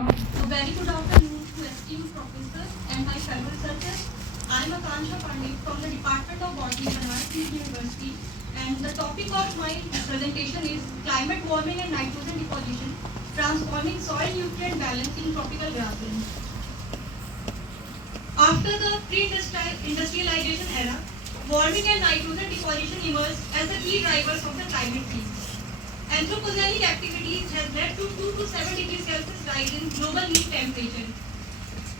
A very good afternoon to esteemed professors and my fellow researchers. I am Akansha Pandit from the Department of Botany, Banaras University, and the topic of my presentation is climate warming and nitrogen deposition, transforming soil nutrient balance in tropical grasslands. After the pre-industrialization era, warming and nitrogen deposition emerged as the key drivers of the climate change. Anthropogenic activities has led to 2 to 7 degrees Celsius rise in global mean temperature.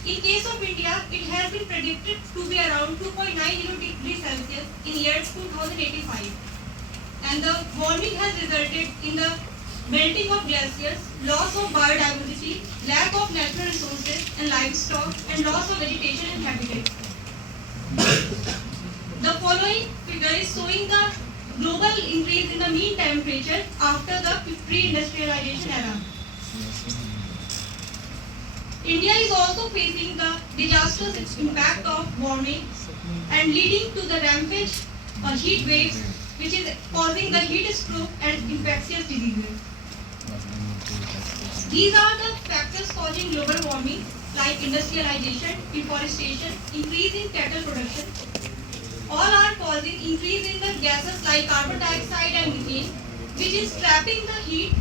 In case of India, it has been predicted to be around 2.90 degrees Celsius in year 2085. And the warming has resulted in the melting of glaciers, loss of biodiversity, lack of natural resources and livestock, and loss of vegetation and habitat. The following figure is showing the global increase in the mean temperature after the pre-industrialization era. India is also facing the disastrous impact of warming and leading to the rampant heat waves, which is causing the heat stroke and infectious diseases. These are the factors causing global warming like industrialization, deforestation, increase in cattle production. All are causing increase in the gases like carbon dioxide and methane, which is trapping the heat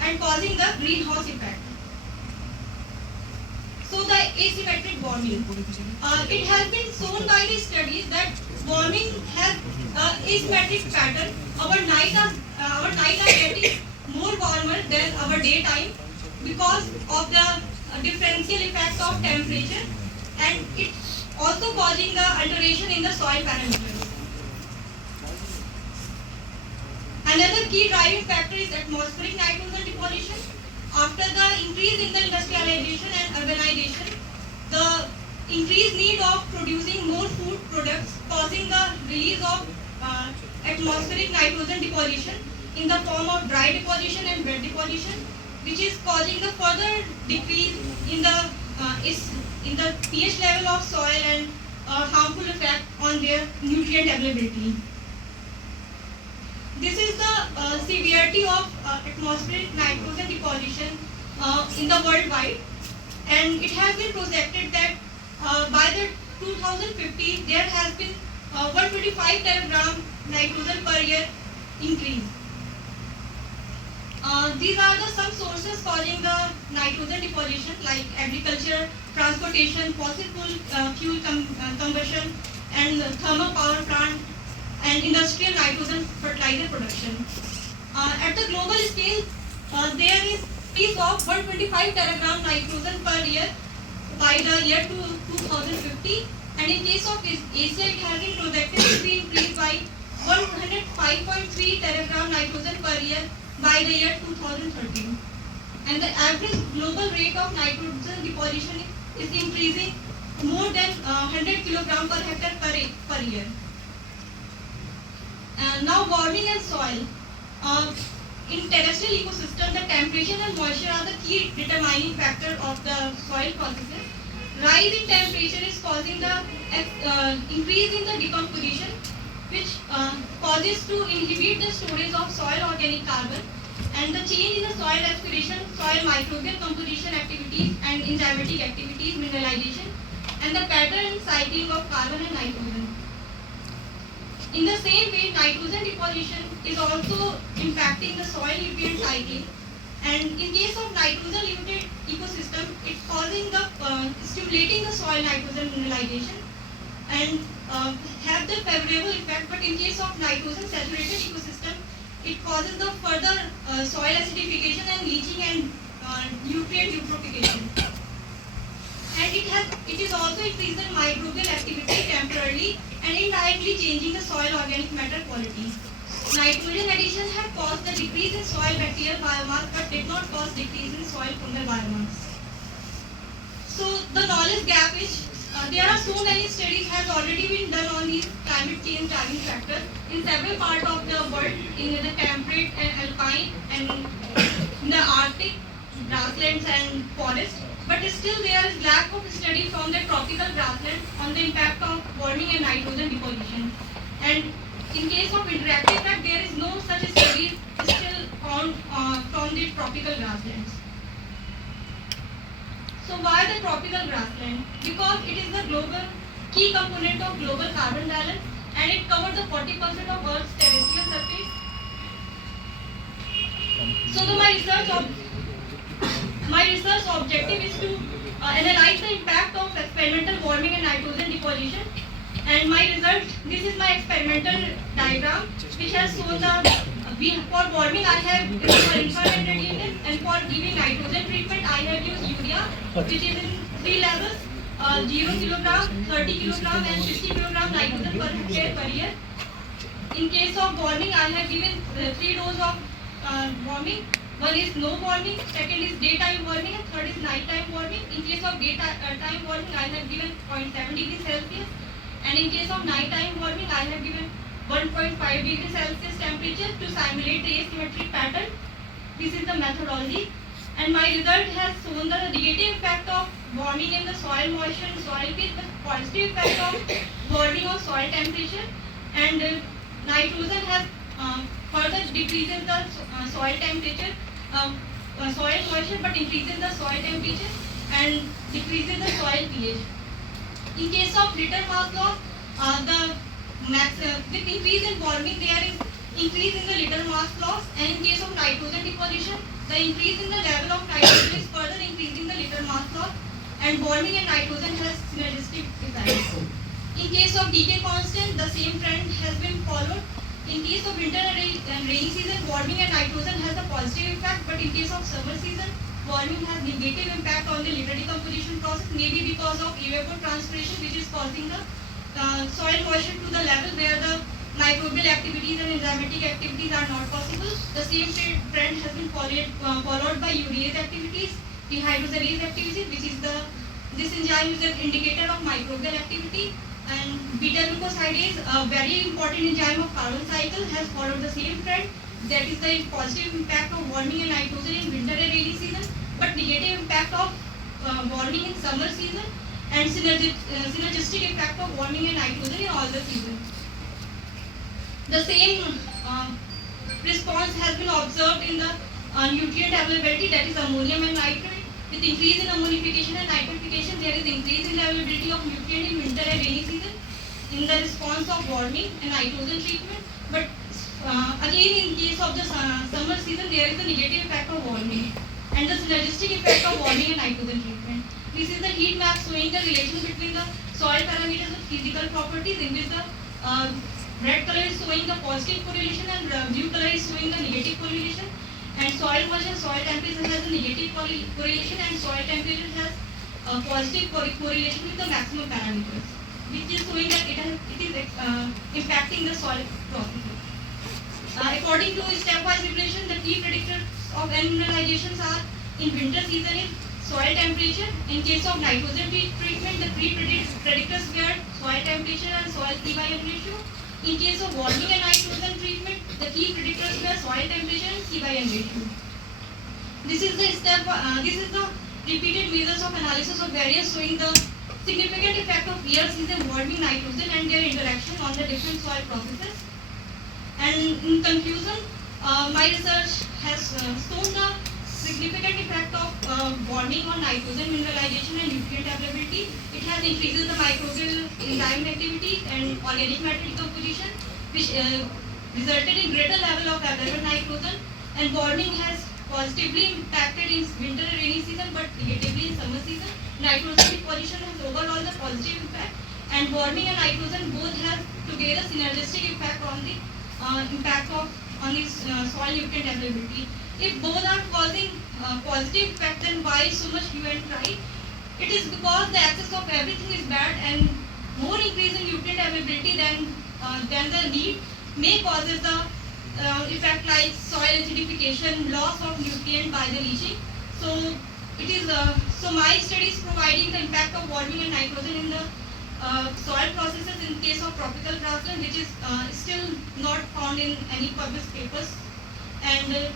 and causing the greenhouse effect. So the asymmetric warming. It has been shown by the studies that warming has asymmetric pattern. Our night are getting more warmer than our daytime because of the differential effect of temperature, and it's also causing the alteration in the soil parameters. Another key driving factor is atmospheric nitrogen deposition. After the increase in the industrialization and urbanization, the increased need of producing more food products causing the release of atmospheric nitrogen deposition in the form of dry deposition and wet deposition, which is causing the further decrease in the pH level of soil and harmful effect on their nutrient availability. This is the severity of atmospheric nitrogen deposition in the worldwide, and it has been projected that by the 2050 there has been 125 teragram nitrogen per year increase. These are the some sources causing the nitrogen deposition like agriculture, transportation, fossil fuel combustion, and thermal power plant, and industrial nitrogen fertilizer production. At the global scale, there is increase of 125 teragram nitrogen per year by the year 2050, and in case of Asia, it has been projected to be increased by 105.3 teragram nitrogen per year by the year 2030. And the average global rate of nitrogen deposition is increasing more than 100 kilogram per hectare per year. Now warming and soil. In terrestrial ecosystem, the temperature and moisture are the key determining factor of the soil processes. Rise in temperature is causing the increase in the decomposition, which causes to inhibit the storage of soil organic carbon, and the change in the soil respiration, soil microbial composition activities, and enzymatic activities, mineralization, and the pattern and cycling of carbon and nitrogen. In the same way, nitrogen deposition is also impacting the soil nutrient cycling, and in case of nitrogen limited ecosystem, it's causing the stimulating the soil nitrogen mineralization and have the favorable effect. But in case of nitrogen saturated ecosystem, it causes the further soil acidification and leaching and nutrient eutrophication. And it is also increasing microbial activity temporarily and indirectly changing the soil organic matter quality. Nitrogen addition had caused the decrease in soil bacterial biomass but did not cause decrease in soil fungal biomass. So the knowledge gap is there are so many studies has already been done on these climate change driving factors in several parts of the world, in the temperate and alpine and in the Arctic grasslands and forests. But still there is lack of study from the tropical grassland on the impact of warming and nitrogen deposition. And in case of interactive effect, there is no such study still found from the tropical grasslands. So why the tropical grassland? Because it is the global key component of global carbon balance and it covers the 40% of Earth's terrestrial surface. So my research objective is to analyze the impact of experimental warming and nitrogen deposition. And my result, this is my experimental diagram, which has shown for warming I have used infrared radiation, and for giving nitrogen treatment I have used urea, which is in 3 levels, 0 kilogram, 30 kilogram and 60 kilogram nitrogen per hectare per year. In case of warming, I have given 3 doses of warming. One is no warming, second is daytime warming, and third is nighttime warming. In case of daytime warming, I have given 0.7 degrees Celsius, and in case of nighttime warming, I have given 1.5 degrees Celsius temperature to simulate the asymmetric pattern. This is the methodology, and my result has shown the negative effect of warming in the soil moisture and soil pH, the positive effect of warming on soil temperature, and nitrogen has further decreases the soil temperature, soil moisture, but increases the soil temperature and decreases the soil pH. In case of liter mass loss, with increase in warming there is increase in the liter mass loss, and in case of nitrogen deposition, the increase in the level of nitrogen is further increasing the liter mass loss, and warming and nitrogen has synergistic effects. In case of decay constant, the same trend has been followed. In case of winter and rainy season, warming and nitrogen has a positive effect, but in case of summer season, warming has negative impact on the litter decomposition process, maybe because of evapotranspiration, which is causing the soil moisture to the level where the microbial activities and enzymatic activities are not possible. The same trend has been followed by urease activities, dehydrogenase activities, which is this enzyme is an indicator of microbial activity. And beta-glucosidase, a very important enzyme of carbon cycle, has followed the same trend. That is the positive impact of warming and nitrogen in winter and rainy season, but negative impact of warming in summer season, and synergistic effect of warming and nitrogen in all the seasons. The same response has been observed in the nutrient availability, that is ammonium and nitrate. With increase in ammonification and nitrification, there is increase in the availability of nutrient in winter and rainy season in the response of warming and nitrogen treatment. But again, in case of the summer season, there is a negative effect of warming and the synergistic effect of warming and nitrogen treatment. This is the heat map showing the relation between the soil parameters and physical properties, in which the red color is showing the positive correlation and blue color is showing the negative correlation. And soil moisture, soil temperature has a negative correlation, and soil temperature has a positive correlation with the maximum parameters, which is showing that it is impacting the soil processes. According to stepwise regulation, the key predictors of mineralizations are in winter season is soil temperature. In case of nitrogen treatment, the predictors were soil temperature and soil P/N ratio. In case of warming and nitrogen treatment, the key predictors were soil temperature and C/N ratio. This is the repeated measures of analysis of variance showing the significant effect of year season warming nitrogen and their interaction on the different soil processes. And in conclusion, my research has shown the significant effect of warming on nitrogen mineralization and nutrient availability. It has increases the microbial enzyme activity and organic matter decomposition, which resulted in greater level of available nitrogen. And warming has positively impacted in winter and rainy season, but negatively in summer season. Nitrogen deposition has overall the positive impact, and warming and nitrogen both have together synergistic effect on the impact on this soil nutrient availability. If both are causing positive effect, then why so much hue and cry? It is because the excess of everything is bad, and more increase in nutrient availability than the need may causes the effect like soil acidification, loss of nutrient by the leaching. So it is so my study is providing the impact of warming and nitrogen in the soil processes in case of tropical grassland, which is still not found in any published papers. And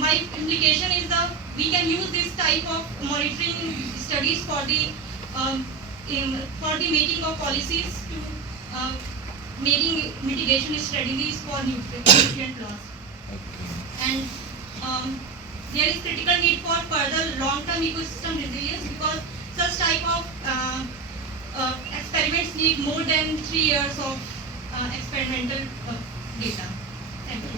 my implication is that we can use this type of monitoring studies for the making of policies to making mitigation strategies for nutrient loss. And there is critical need for further long-term ecosystem resilience. type of experiments need more than 3 years of experimental data. Thank you.